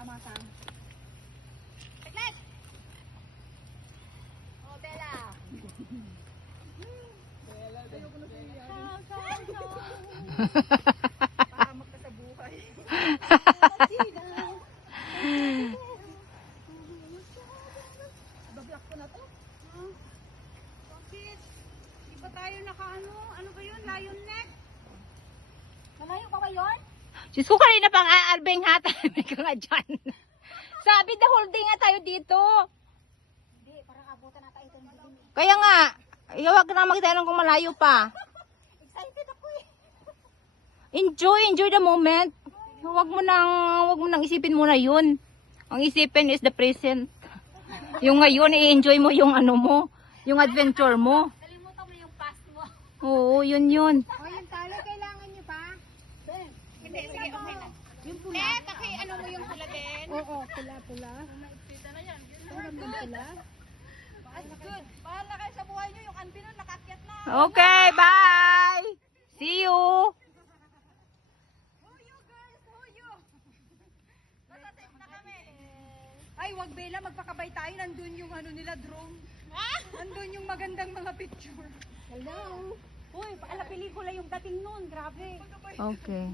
Tama, Sam. Let's! Oh, Bella. Bella, ayoko na siya. Pahamak ka sa buhay. Bablock ko na to. Bakit? Di ba tayo naka-ano? Ano ba yun? Lion neck? Malayo pa ba yun? Diyos ko, kanina pang aalbeng hata. May ka nga dyan. Sabi the whole day nga tayo dito. Hindi, parang abutan na tayo ito. Kaya nga, huwag na magtanong kung malayo pa. Excited ako eh. Enjoy the moment. Huwag mo nang isipin muna yun. Ang isipin is the present. Yung ngayon, i-enjoy mo yung ano mo, yung adventure mo. Kalimutan mo yung past mo. Oo, yun. O, yung talo, kailangan nyo pa? Hindi, sige, okay na. Yung pula. Ano mo yung pula din? Oo, pula. Maipita na yan. Pula. That's good. Bahala kayo sa buhay nyo. Yung anbi nun, nakakyat na. Okay, bye! See you! Huyo, girls! Huyo! Matatip na kami. Ay, wag Bella, magpakabay tayo. Nandun yung ano nila, drone. Nandun yung magandang mga picture. Hello! Uy, paala pelikula yung dating nun. Grabe. Okay.